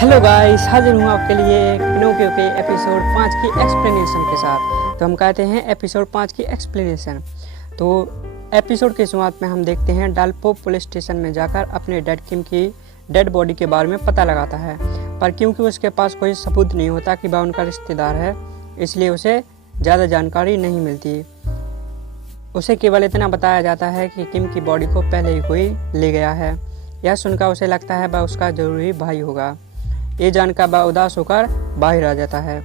Hello guys, हाजिर हूँ आपके लिए पिनोकियो के एपिसोड 5 की एक्सप्लेनेशन के साथ। तो हम कहते हैं एपिसोड 5 की एक्सप्लेनेशन। तो एपिसोड की शुरुआत में हम देखते हैं डाल्पो पुलिस स्टेशन में जाकर अपने डेड किम की डेड बॉडी के बारे में पता लगाता है, पर क्योंकि उसके पास कोई सबूत नहीं होता कि वह उनका रिश्तेदार है, इसलिए उसे ज़्यादा जानकारी नहीं मिलती। उसे केवल इतना बताया जाता है कि किम की बॉडी को पहले ही कोई ले गया है। यह सुनकर उसे लगता है वह उसका जरूरी भाई होगा। ये जानकर वह उदास होकर बाहर आ जाता है।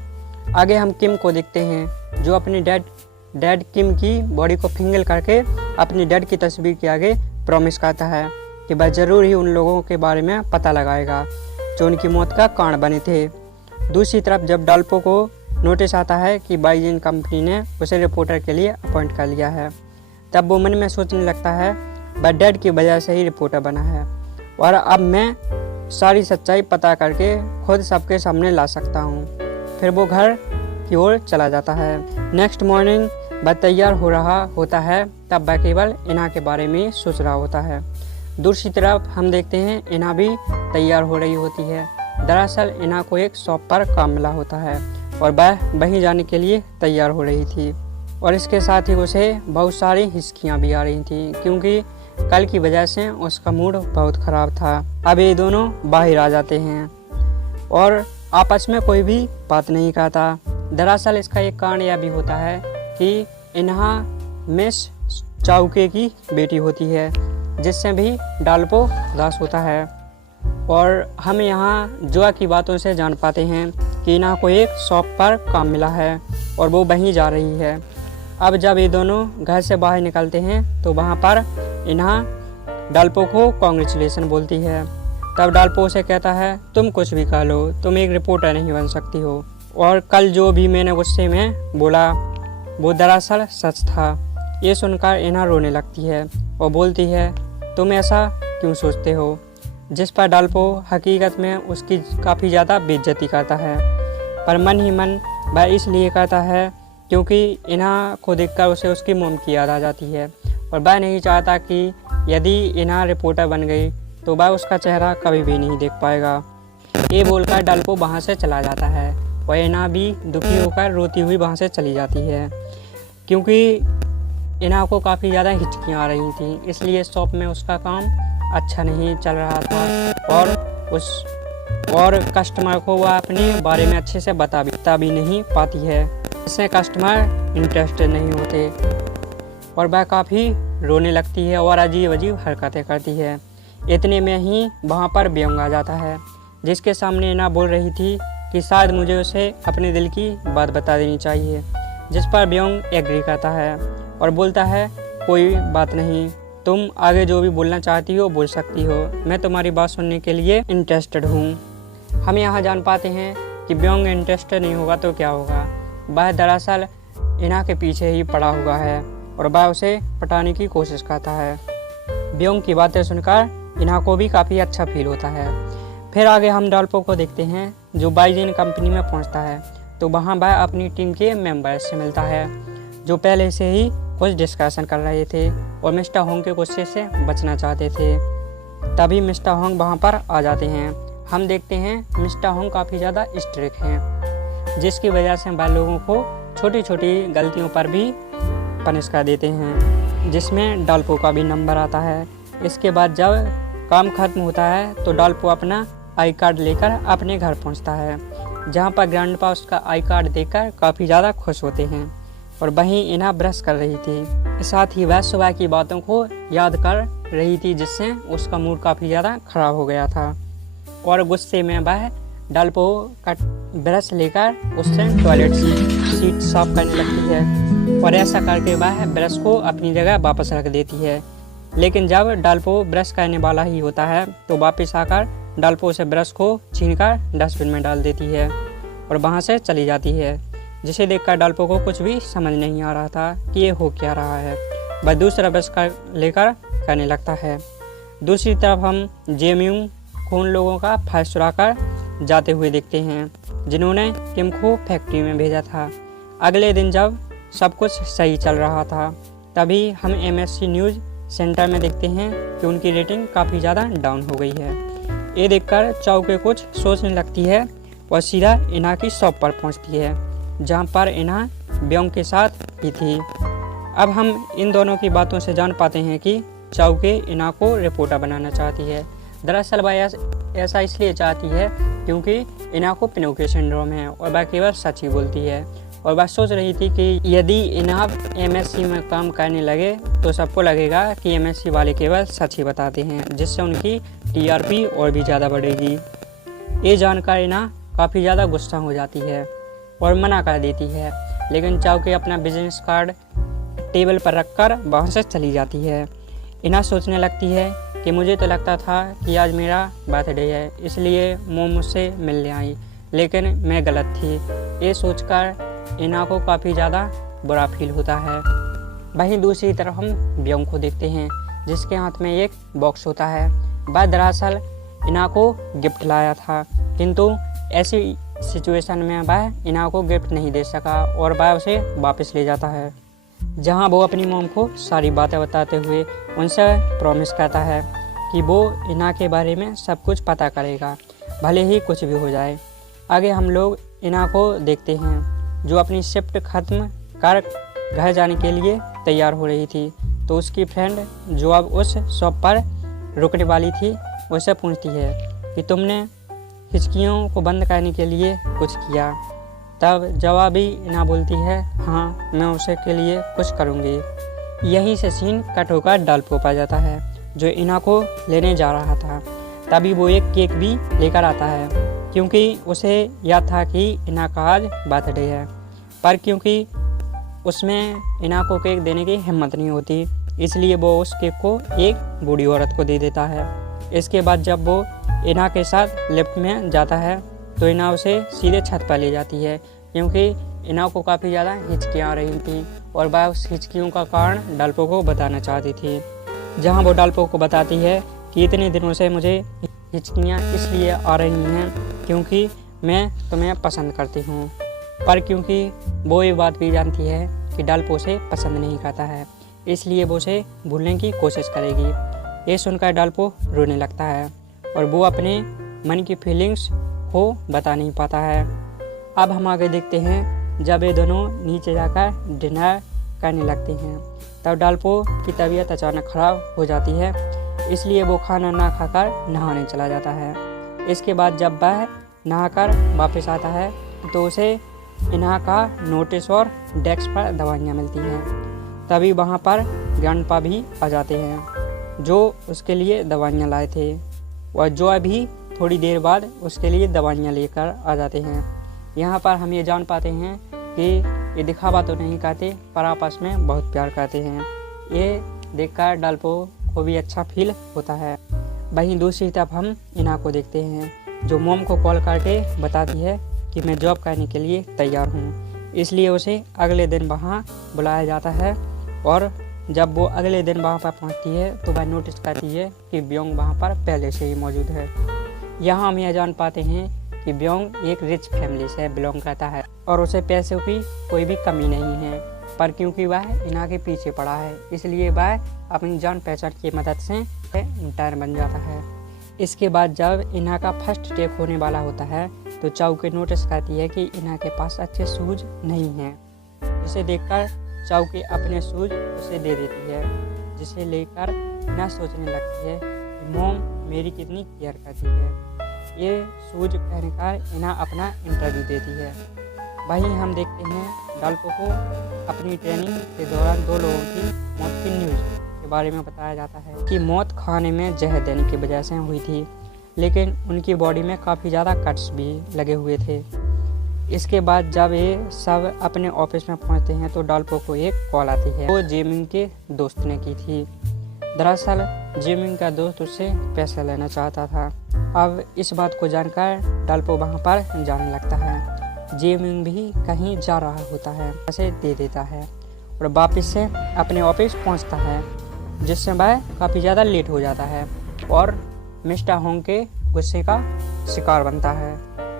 आगे हम किम को देखते हैं जो अपनी डेड किम की बॉडी को फिंगल करके अपनी डेड की तस्वीर के आगे प्रॉमिस करता है कि वह जरूर ही उन लोगों के बारे में पता लगाएगा जो उनकी मौत का कारण बने थे। दूसरी तरफ जब डाल्पो को नोटिस आता है कि बाइजिन कंपनी ने उसे रिपोर्टर के लिए अपॉइंट कर लिया है, तब वो मन में सोचने लगता है वह डेड की वजह से ही रिपोर्टर बना है और अब मैं सारी सच्चाई पता करके खुद सबके सामने ला सकता हूँ। फिर वो घर की ओर चला जाता है। नेक्स्ट मॉर्निंग वह तैयार हो रहा होता है, तब वह केवल इना के बारे में सोच रहा होता है। दूसरी तरफ हम देखते हैं इना भी तैयार हो रही होती है। दरअसल इना को एक शॉप पर काम मिला होता है और वह वहीं जाने के लिए तैयार हो रही थी, और इसके साथ ही उसे बहुत सारी हिचकियाँ भी आ रही थी क्योंकि कल की वजह से उसका मूड बहुत ख़राब था। अब ये दोनों बाहर आ जाते हैं और आपस में कोई भी बात नहीं करता। दरअसल इसका एक कारण यह भी होता है कि इन्हा मिस चाउके की बेटी होती है, जिससे भी डाल्पो उदास होता है। और हम यहाँ जुआ की बातों से जान पाते हैं कि इन्हा को एक शॉप पर काम मिला है और वो वहीं जा रही है। अब जब ये दोनों घर से बाहर निकलते हैं तो वहाँ पर इन्हा डाल्पो को कॉन्ग्रेचुलेशन बोलती है। तब डाल्पो उसे कहता है तुम कुछ भी कह लो, तुम एक रिपोर्टर नहीं बन सकती हो, और कल जो भी मैंने गुस्से में बोला वो दरअसल सच था। ये सुनकर इन्हा रोने लगती है और बोलती है तुम ऐसा क्यों सोचते हो, जिस पर डाल्पो हकीकत में उसकी काफ़ी ज़्यादा बेइज्जती करता है, पर मन ही मन वह इसलिए करता है क्योंकि इन्हा को देखकर उसे उसकी मॉम की याद आ जाती है और वह नहीं चाहता कि यदि इन्हा रिपोर्टर बन गई तो वह उसका चेहरा कभी भी नहीं देख पाएगा। ये बोलकर डाल्पो वहाँ से चला जाता है और इन्हा भी दुखी होकर रोती हुई वहाँ से चली जाती है क्योंकि इन्हा को काफ़ी ज़्यादा हिचकियाँ आ रही थी, इसलिए शॉप में उसका काम अच्छा नहीं चल रहा था और कस्टमर को वह अपने बारे में अच्छे से बता भी नहीं पाती है, इससे कस्टमर इंटरेस्टेड नहीं होते और वह काफ़ी रोने लगती है और अजीब अजीब हरकतें करती है। इतने में ही वहाँ पर ब्योंग आ जाता है, जिसके सामने इना बोल रही थी कि शायद मुझे उसे अपने दिल की बात बता देनी चाहिए, जिस पर ब्योंग एग्री करता है और बोलता है कोई बात नहीं, तुम आगे जो भी बोलना चाहती हो बोल सकती हो, मैं तुम्हारी बात सुनने के लिए इंटरेस्टेड हूँ। हम यहाँ जान पाते हैं कि ब्योंग इंटरेस्टेड नहीं होगा तो क्या होगा, वह दरअसल इना के पीछे ही पड़ा हुआ है और वह उसे पटाने की कोशिश करता है। ब्योंग की बातें सुनकर इना को भी काफ़ी अच्छा फील होता है। फिर आगे हम डाल्पो को देखते हैं जो बाइजिन कंपनी में पहुंचता है, तो वहां वह अपनी टीम के मेंबर्स से मिलता है जो पहले से ही कुछ डिस्कशन कर रहे थे और मिस्टर होंग के गुस्से से बचना चाहते थे। तभी मिस्टर होंग वहां पर आ जाते हैं। हम देखते हैं मिस्टर होंग काफ़ी ज़्यादा स्ट्रिक्ट हैं, जिसकी वजह से वह लोगों को छोटी छोटी गलतियों पर भी पनिश कर देते हैं, जिसमें डाल्पो का भी नंबर आता है। इसके बाद जब काम खत्म होता है तो डाल्पो अपना आई कार्ड लेकर अपने घर पहुंचता है, जहां पर ग्रैंडपा उसका आई कार्ड देखकर काफ़ी ज़्यादा खुश होते हैं और वहीं इन्हा ब्रश कर रही थी। साथ ही वह सुबह की बातों को याद कर रही थी, जिससे उसका मूड काफ़ी ज़्यादा खराब हो गया था और गुस्से में वह डाल्पो का ब्रश लेकर उससे टॉयलेट सीट साफ करने लगती है और ऐसा करके वह ब्रश को अपनी जगह वापस रख देती है। लेकिन जब डाल्पो ब्रश करने वाला ही होता है तो वापस आकर डाल्पो से ब्रश को छीनकर डस्टबिन में डाल देती है और वहां से चली जाती है, जिसे देखकर डाल्पो को कुछ भी समझ नहीं आ रहा था कि ये हो क्या रहा है। वह दूसरा ब्रश लेकर करने लगता है। दूसरी तरफ हम जेम्यूंग को उन लोगों का फाइल चुराकर जाते हुए देखते हैं जिन्होंने किम को फैक्ट्री में भेजा था। अगले दिन जब सब कुछ सही चल रहा था, तभी हम MSC न्यूज़ सेंटर में देखते हैं कि उनकी रेटिंग काफ़ी ज़्यादा डाउन हो गई है। ये देखकर चाओके कुछ सोचने लगती है और सीधा इना की शॉप पर पहुंचती है, जहां पर इना ब्योंग के साथ ही थी। अब हम इन दोनों की बातों से जान पाते हैं कि चाओके इना को रिपोर्टर बनाना चाहती है। दरअसल वह ऐसा इसलिए चाहती है क्योंकि इना को पिनोकियो सिंड्रोम है और वह केवल सच ही बोलती है। और वह सोच रही थी कि यदि इना एमएससी में काम करने लगे तो सबको लगेगा कि एमएससी वाले केवल सच ही बताते हैं, जिससे उनकी टीआरपी और भी ज़्यादा बढ़ेगी। ये जानकर इना काफ़ी ज़्यादा गुस्सा हो जाती है और मना कर देती है, लेकिन चाओके अपना बिजनेस कार्ड टेबल पर रखकर वहाँ से चली जाती है। इना सोचने लगती है कि मुझे तो लगता था कि आज मेरा बर्थडे है, इसलिए मोम मुझसे मिलने आई, लेकिन मैं गलत थी। ये सोचकर इना को काफ़ी ज़्यादा बुरा फील होता है। वहीं दूसरी तरफ हम ब्योंग को देखते हैं, जिसके हाथ में एक बॉक्स होता है। वह दरअसल इना को गिफ्ट लाया था, किंतु ऐसी सिचुएशन में वह इना को गिफ्ट नहीं दे सका और वह उसे वापस ले जाता है, जहां वो अपनी मॉम को सारी बातें बताते हुए उनसे प्रॉमिस करता है कि वो इना के बारे में सब कुछ पता करेगा, भले ही कुछ भी हो जाए। आगे हम लोग इना को देखते हैं, जो अपनी शिफ्ट ख़त्म कर घर जाने के लिए तैयार हो रही थी, तो उसकी फ्रेंड जो अब उस शॉप पर रुकने वाली थी उससे पूछती है कि तुमने हिचकियों को बंद करने के लिए कुछ किया। तब जवाबी इना बोलती है, हाँ मैं उसे के लिए कुछ करूँगी। यहीं से सीन कट होकर डालपो आ जाता है, जो इना को लेने जा रहा था। तभी वो एक केक भी लेकर आता है, क्योंकि उसे याद था कि इना का आज बर्थडे है, पर क्योंकि उसमें इना को केक देने की हिम्मत नहीं होती, इसलिए वो उस केक को एक बूढ़ी औरत को दे देता है। इसके बाद जब वो इना के साथ लिफ्ट में जाता है तो इना उसे सीधे छत पर ले जाती है, क्योंकि इना को काफ़ी ज़्यादा हिचकियाँ आ रही थी और वह उस हिचकियों का कारण डालपो को बताना चाहती थी। जहाँ वो डालपो को बताती है कि इतने दिनों से मुझे हिचकियाँ इसलिए आ रही हैं क्योंकि मैं तुम्हें पसंद करती हूँ, पर क्योंकि वो ये बात भी जानती है कि डालपो उसे पसंद नहीं करता है, इसलिए वो उसे भूलने की कोशिश करेगी। ये सुनकर डालपो रोने लगता है और वो अपने मन की फीलिंग्स को बता नहीं पाता है। अब हम आगे देखते हैं, जब ये दोनों नीचे जाकर डिनर करने लगते हैं, तब डालपो की तबीयत अचानक ख़राब हो जाती है, इसलिए वो खाना ना खाकर नहाने चला जाता है। इसके बाद जब वह नहाकर वापस आता है तो उसे इना का नोटिस और डेस्क पर दवाइयाँ मिलती हैं। तभी वहाँ पर ग्रैंडपा भी आ जाते हैं, जो उसके लिए दवाइयाँ लाए थे, और जो अभी थोड़ी देर बाद उसके लिए दवाइयाँ लेकर आ जाते हैं। यहाँ पर हम ये जान पाते हैं कि ये दिखावा तो नहीं करते, पर आपस में बहुत प्यार करते हैं। ये देखकर डालपो को भी अच्छा फील होता है। वहीं दूसरी तरफ हम इना को देखते हैं, जो मोम को कॉल करके बताती है कि मैं जॉब करने के लिए तैयार हूँ, इसलिए उसे अगले दिन वहाँ बुलाया जाता है। और जब वो अगले दिन वहाँ पर पहुँचती है तो वह नोटिस करती है कि ब्योंग वहाँ पर पहले से ही मौजूद है। यहाँ हम यह जान पाते हैं कि ब्योंग एक रिच फैमिली से बिलोंग करता है और उसे पैसों की कोई भी कमी नहीं है, पर क्योंकि वह इना के पीछे पड़ा है, इसलिए वह अपनी जान पहचान की मदद से इंटायर बन जाता है। इसके बाद जब इना का फर्स्ट टेक होने वाला होता है तो चाओके नोटिस करती है कि इना के पास अच्छे शूज नहीं हैं, जिसे देखकर चाओके अपने शूज उसे दे देती है, जिसे लेकर इना सोचने लगती है कि मॉम मेरी कितनी केयर करती है। ये शूज पहनकर इना अपना इंटरव्यू देती है। वहीं हम देखते हैं डालपो को अपनी ट्रेनिंग के दौरान 2 लोगों की मौत की न्यूज़ के बारे में बताया जाता है कि मौत खाने में जहर देने की वजह से हुई थी, लेकिन उनकी बॉडी में काफ़ी ज़्यादा कट्स भी लगे हुए थे। इसके बाद जब ये सब अपने ऑफिस में पहुंचते हैं तो डालपो को एक कॉल आती है, वो जेमिंग के दोस्त ने की थी। दरअसल जेमिंग का दोस्त उससे पैसा लेना चाहता था। अब इस बात को जानकर डालपो वहाँ पर जाने लगता है। जेमिंग भी कहीं जा रहा होता है, पैसे दे देता है और वापस से अपने ऑफिस पहुँचता है, जिससे वह काफ़ी ज़्यादा लेट हो जाता है और मिस्टर होंग के गुस्से का शिकार बनता है।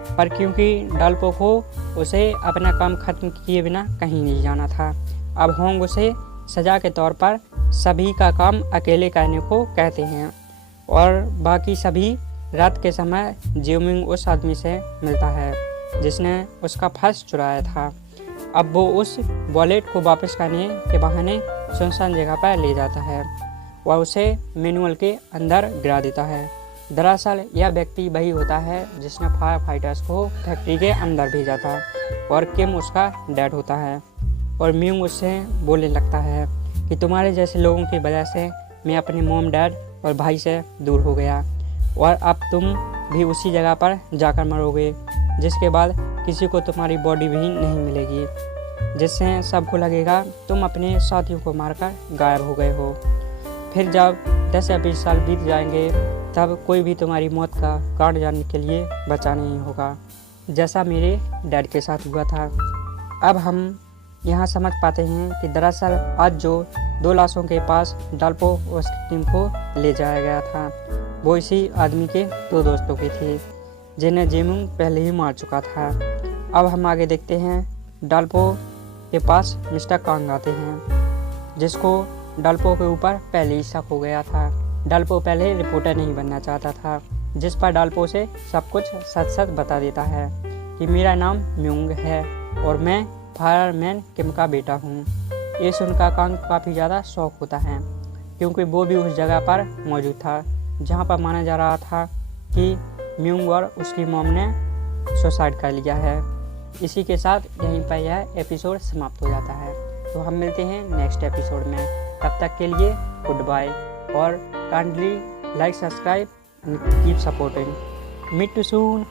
पर क्योंकि डालपो को उसे अपना काम खत्म किए बिना कहीं नहीं जाना था, अब होंग उसे सज़ा के तौर पर सभी का काम अकेले करने को कहते हैं और बाकी सभी रात के समय जियोमिंग उस आदमी से मिलता है जिसने उसका पर्स चुराया था। अब वो उस वॉलेट को वापस करने के बहाने सुनसान जगह पर ले जाता है और उसे मैनुअल के अंदर गिरा देता है। दरअसल यह व्यक्ति वही होता है जिसने फायर फाइटर्स को फैक्ट्री के अंदर भेजा था और किम उसका डैड होता है। और म्यूंग उससे बोलने लगता है कि तुम्हारे जैसे लोगों की वजह से मैं अपने मॉम डैड और भाई से दूर हो गया और अब तुम भी उसी जगह पर जाकर मरोगे, जिसके बाद किसी को तुम्हारी बॉडी भी नहीं मिलेगी, जिससे सबको लगेगा तुम अपने साथियों को मारकर गायब हो गए हो। फिर जब 10 या 20 साल बीत जाएंगे तब कोई भी तुम्हारी मौत का कारण जानने के लिए बचा नहीं होगा, जैसा मेरे डैड के साथ हुआ था। अब हम यहाँ समझ पाते हैं कि दरअसल आज जो 2 लाशों के पास डाल्पो और उसकी टीम को ले जाया गया था वो इसी आदमी के 2 दोस्तों के थे जिन्हें जियोमिंग पहले ही मार चुका था। अब हम आगे देखते हैं डाल्पो के पास मिस्टर कांग आते हैं जिसको डाल्पो के ऊपर पहले ही शक हो गया था। डाल्पो पहले रिपोर्टर नहीं बनना चाहता था, जिस पर डाल्पो से सब कुछ सच सच बता देता है कि मेरा नाम म्यूंग है और मैं फायरमैन किम का बेटा हूँ। ये सुनकर कांग काफ़ी ज़्यादा शौक होता है क्योंकि वो भी उस जगह पर मौजूद था जहाँ पर माना जा रहा था कि म्यूंग और उसकी मॉम ने सुसाइड कर लिया है। इसी के साथ यहीं पर यह एपिसोड समाप्त हो जाता है। तो हम मिलते हैं नेक्स्ट एपिसोड में, तब तक के लिए गुड बाय और kindly like, subscribe, keep supporting. Meet to soon.